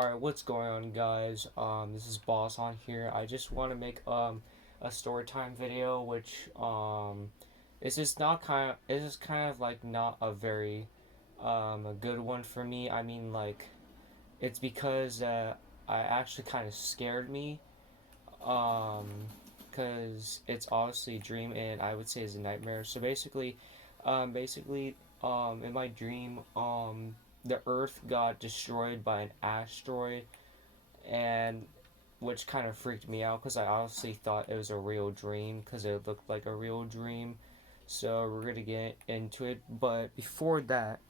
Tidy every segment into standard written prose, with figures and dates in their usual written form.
Alright, what's going on, guys? This is Boss on here. I just want to make a story time video, which it's just not kind of it's just kind of like not a very a good one for me. I mean, like, it's because I actually kind of scared me um because it's obviously a dream, and I would say it's a nightmare. So in my dream, the Earth got destroyed by an asteroid, and which kind of freaked me out because I honestly thought it was a real dream because it looked like a real dream. So we're gonna get into it, but before that,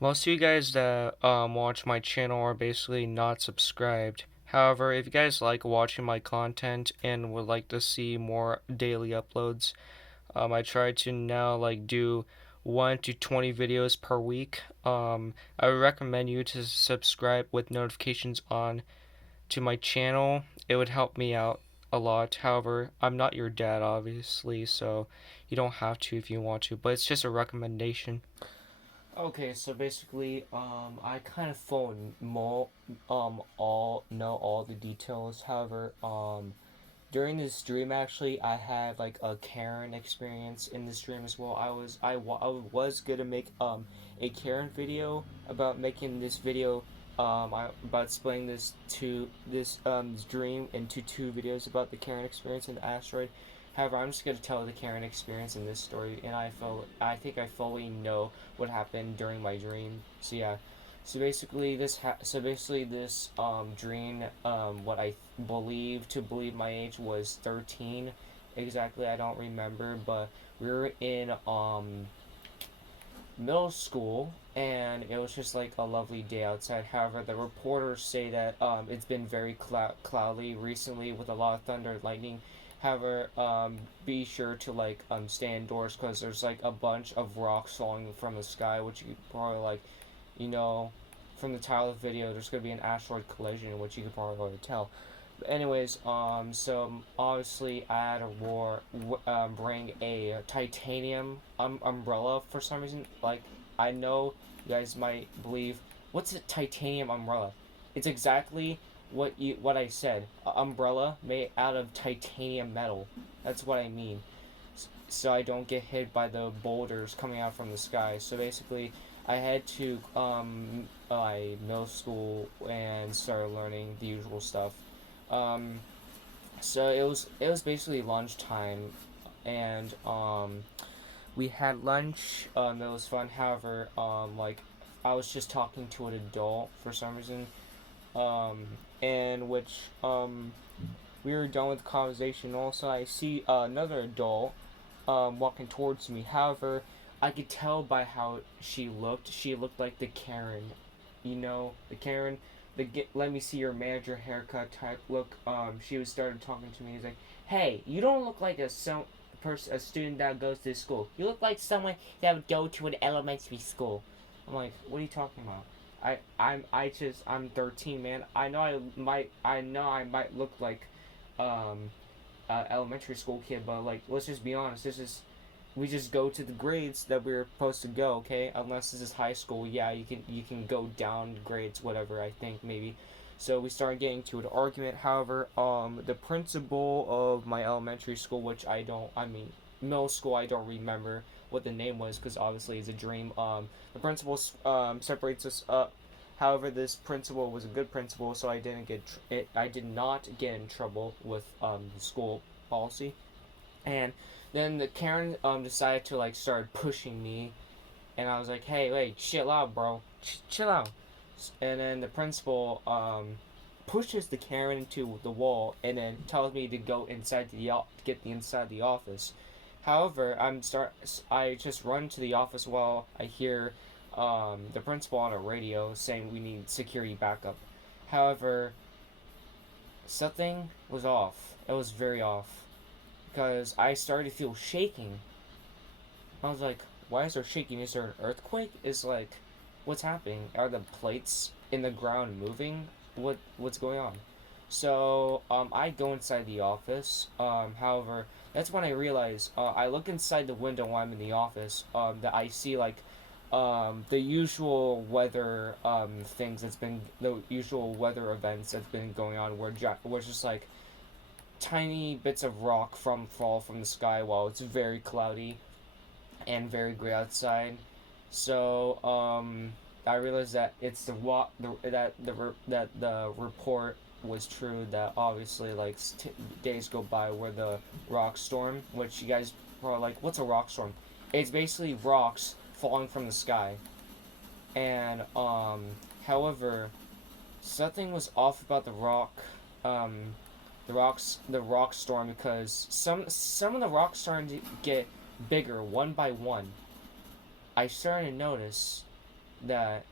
most of you guys that watch my channel are basically not subscribed. However, if you guys like watching my content and would like to see more daily uploads, I try to now like do 1 to 20 videos per week. I would recommend you to subscribe with notifications on to my channel. It would help me out a lot. However, I'm not your dad, obviously, so you don't have to if you want to, but it's just a recommendation. Okay, so basically, I kind of all know all the details. However, during this stream, actually, I had like a Karen experience in this stream as well. I was gonna make a Karen video about making this video about splitting this dream into two videos about the Karen experience and the asteroid. However, I'm just gonna tell the Karen experience in this story, and I think I fully know what happened during my dream. So yeah, so basically this dream, what I believe my age was 13 exactly. I don't remember, but we were in middle school, and it was just like a lovely day outside. However, the reporters say that it's been very cloudy recently with a lot of thunder and lightning. However, be sure to like stay indoors because there's like a bunch of rocks falling from the sky, which you could probably like, you know, from the title of the video, there's gonna be an asteroid collision, which you could probably already tell. But anyways, so obviously I had to bring a titanium umbrella for some reason. Like, I know you guys might believe, what's a titanium umbrella? It's exactly what I said. A umbrella made out of titanium metal. That's what I mean. So I don't get hit by the boulders coming out from the sky. So basically, I had to middle school and started learning the usual stuff. Um, so it was basically lunchtime, and we had lunch. It was fun. However, like, I was just talking to an adult for some reason, um, and which we were done with the conversation. Also, I see another adult walking towards me. However, I could tell by how she looked. She looked like the Karen, the Karen, the get let me see your manager haircut type look. She was started talking to me. He's like, "Hey, you don't look like a student that goes to school. You look like someone that would go to an elementary school." I'm like, "What are you talking about?" I'm 13, man. I know I might look like um elementary school kid, but like, let's just be honest. We just go to the grades that we're supposed to go, okay? Unless this is high school, yeah, you can go down grades, whatever. I think maybe. So we started getting to an argument. However, the principal of my elementary school, which I mean, middle school, I don't remember what the name was because obviously it's a dream. The principal separates us up. However, this principal was a good principal, so I did not get in trouble with the school policy. And then the Karen decided to like start pushing me, and I was like, "Hey, wait, chill out, bro, chill out." And then the principal pushes the Karen into the wall, and then tells me to go inside get the inside the office. However, I just run to the office while I hear the principal on a radio saying we need security backup. However, something was off. It was very off because I started to feel shaking. I was like, why is there shaking? Is there an earthquake? Is like, what's happening? Are the plates in the ground moving? What's going on? So I go inside the office. However, that's when I realize I look inside the window while I'm in the office. That I see like the usual weather things that's been the usual weather events that's been going on where just like tiny bits of rock from fall from the sky while it's very cloudy and very gray outside. So I realized that it's that the report was true, that obviously like days go by where the rock storm, which you guys probably like, what's a rock storm? It's basically rocks falling from the sky. And however, something was off about um the rock storm, because some of the rocks starting to get bigger one by one. I started to notice that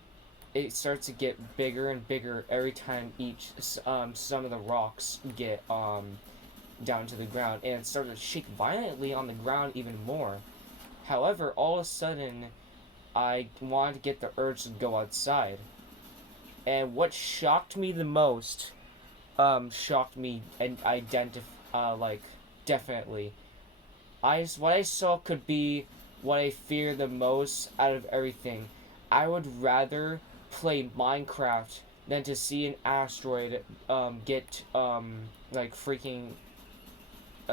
it starts to get bigger and bigger every time each some of the rocks get down to the ground, and it started to shake violently on the ground even more. However, all of a sudden, I wanted to get the urge to go outside, and what shocked me the most, shocked me and like definitely. What I saw could be what I fear the most out of everything. I would rather play Minecraft than to see an asteroid get like freaking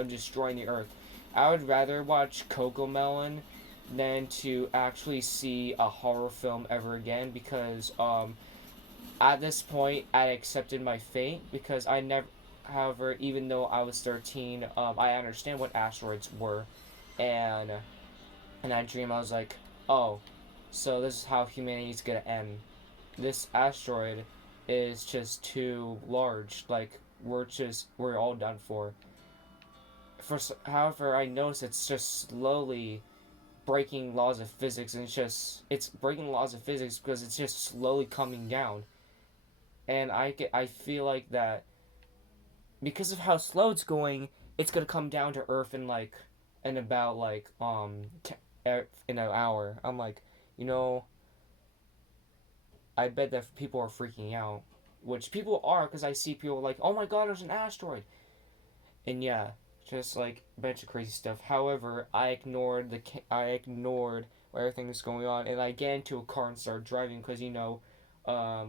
destroying the Earth. I would rather watch Cocomelon than to actually see a horror film ever again, because at this point I accepted my fate, because I never. However, even though I was 13, I understand what asteroids were, and in that dream I was like, oh, so this is how humanity's gonna end. This asteroid is just too large. Like we're all done for. However, I notice it's just slowly breaking laws of physics, and it's breaking laws of physics because it's just slowly coming down. And I feel like that because of how slow it's going, it's gonna come down to Earth in about in an hour. I'm like, you know, I bet that people are freaking out, which people are, because I see people like, oh my god, there's an asteroid, and yeah, just like a bunch of crazy stuff. However, I ignored where everything is going on, and I get into a car and start driving, because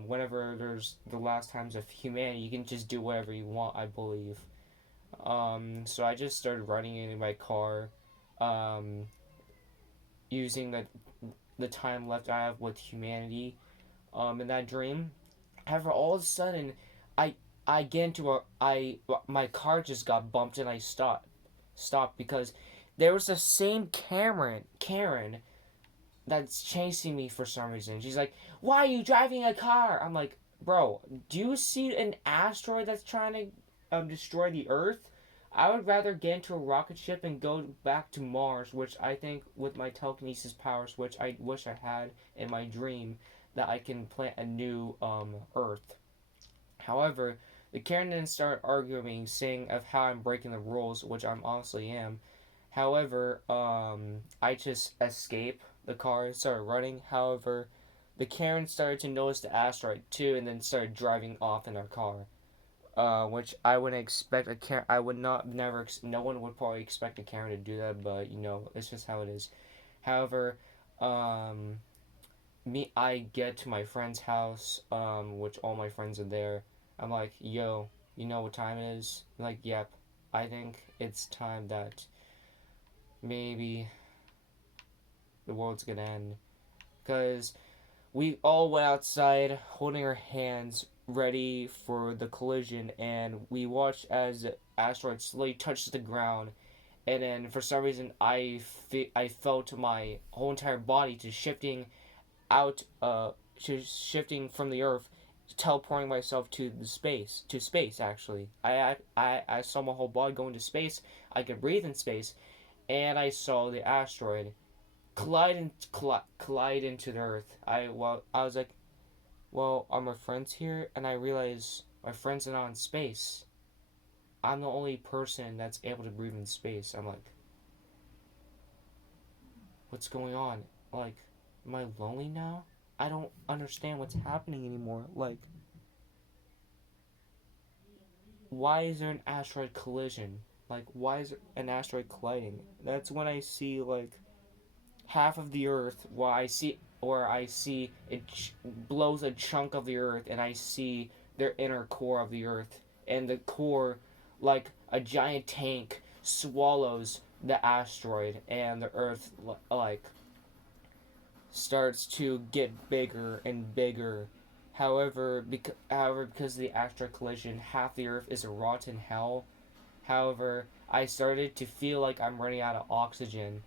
whenever there's the last times of humanity, you can just do whatever you want, I believe. So I just started running in my car, um, using the time left I have with humanity, in that dream. However, all of a sudden, I I get into a I my car just got bumped, and I stopped because there was the same Karen that's chasing me for some reason. She's like, "Why are you driving a car?" I'm like, "Bro, do you see an asteroid that's trying to destroy the Earth? I would rather get into a rocket ship and go back to Mars, which I think with my telekinesis powers, which I wish I had in my dream, that I can plant a new Earth." However, the Karen then start arguing, saying of how I'm breaking the rules, which I honestly am. However, I just escape the car and started running. However, the Karen started to notice the asteroid too, and then started driving off in her car. Which I wouldn't expect a Karen. I would not never. No one would probably expect a Karen to do that, but it's just how it is. However, um, I get to my friend's house, which all my friends are there. I'm like, yo, you know what time it is? Like, yep. I think it's time that maybe the world's gonna end. Because we all went outside holding our hands ready for the collision, and we watched as the asteroid slowly touched the ground. And then for some reason, I felt my whole entire body just out, shifting from the Earth, teleporting myself to space. Actually, I saw my whole body go into space. I could breathe in space, and I saw the asteroid collide into the Earth. I was like, well, are my friends here? And I realized my friends are not in space. I'm the only person that's able to breathe in space. I'm like, what's going on? Like, am I lonely now? I don't understand what's happening anymore. Like, why is there an asteroid collision? Like, why is there an asteroid colliding? That's when I see, like, half of the Earth. Well, I see. where I see it blows a chunk of the Earth, and I see their inner core of the Earth, and the core, like a giant tank, swallows the asteroid, and the Earth like starts to get bigger and bigger. However, because of the asteroid collision, half the Earth is a rotten hell. However, I started to feel like I'm running out of oxygen,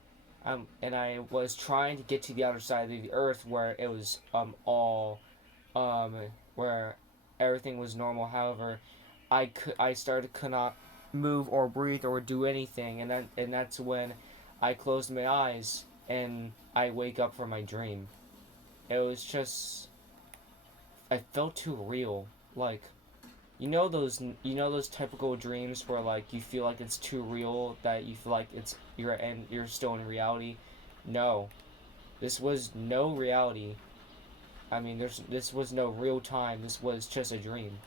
and I was trying to get to the other side of the Earth where it was all um where everything was normal. However, I started could not move or breathe or do anything, and that's when I closed my eyes and I wake up from my dream. It was just I felt too real. Like those typical dreams where like you feel like it's too real that you feel like you're still in reality. No, this was no reality. I mean, this was no real time. This was just a dream.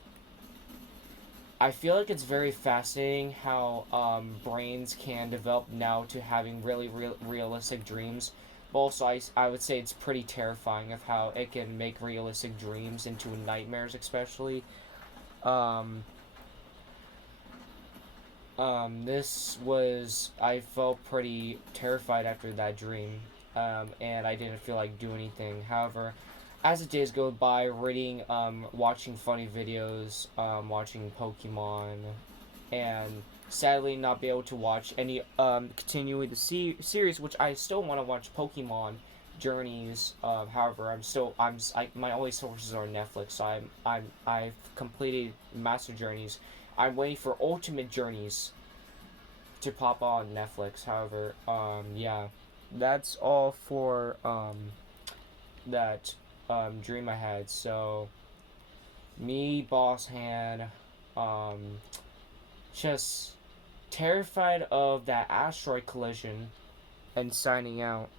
I feel like it's very fascinating how brains can develop now to having really realistic dreams. But also, I would say it's pretty terrifying of how it can make realistic dreams into nightmares, especially. Um, this was I felt pretty terrified after that dream, and I didn't feel like doing anything. However, as the days go by, reading, watching funny videos, watching Pokemon, and sadly not be able to watch any continuing the series, which I still want to watch Pokemon Journeys. However, my only sources are Netflix. So I've completed Master Journeys. I'm waiting for Ultimate Journeys to pop on Netflix. However, yeah, that's all for that dream I had. So me, Boss Han, um, just terrified of that asteroid collision and signing out.